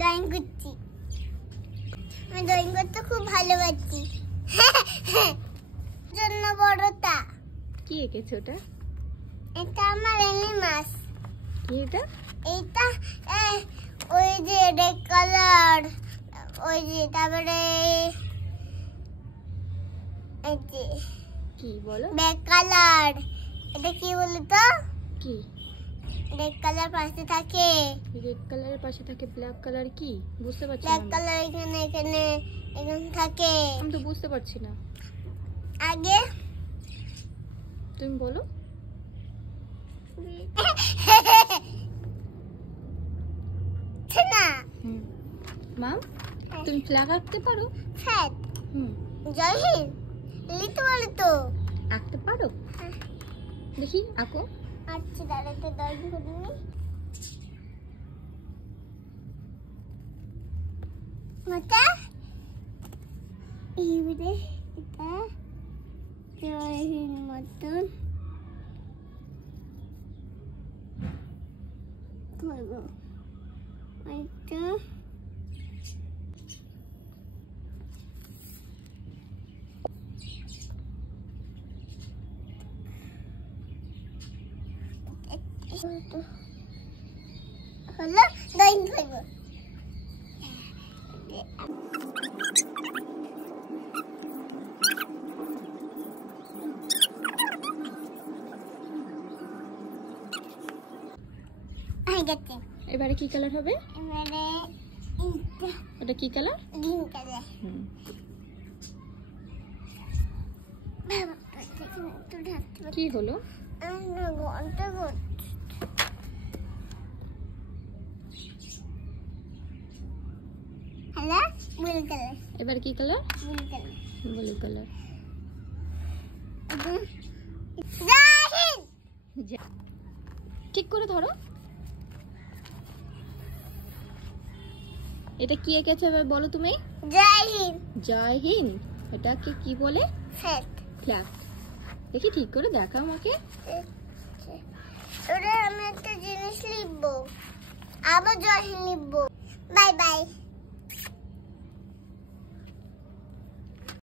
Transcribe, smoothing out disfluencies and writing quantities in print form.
Drawing করছি। আমি drawing করতে খুব ভালোবাসি। জন্য বড়টা কি এঁকেছো ওটা? এটা আমার এনিমাস। কি এটা? এইটা ওই যে রেড কালার, ওই যে তারপরে এই যে কি বলো? Black colour. এটা কি বলো তো? কি? রেড কালার পাশে থাকে। রেড কালারের পাশে থাকে ব্ল্যাক কালার কি? বুঝতে পারছি ব্ল্যাক না। কালার এখানে এখানে এখানে থাকে। আমি তো বুঝতে পারছি না। আগে তুমি বলো। না মাম, তুমি ফ্ল্যাগ আঁকতে পারো? ফ্যাট জয় হিন্দ লিখতে পারো তো? আঁকতে পারো? দেখি আঁকো। আচ্ছা দাঁড়াতে ড্রয়িং করিনি। মাতা এইবারে এটা জয় হিন্দ মতন করবো। এটা হলো ড্রয়িং করবো। এবারে কি কালার হবে? এবারে ওটা কি কালার? Green colour. কি হলো? Hello blue colour. এবার কি colour? Blue colour. Blue colour. ঠিক করে ধরো। এটা কি এঁকেছো এবার বলো তুমি? জয় হিন্দ। জয় হিন্দ। এটাকে কি বলে? ফ্ল্যাগ। ফ্ল্যাগ। দেখি ঠিক করে দেখাও আমাকে। ওরে আমি একটা জিনিস লিখবো, আবার জয় হিন্দ লিখবো। Bye bye.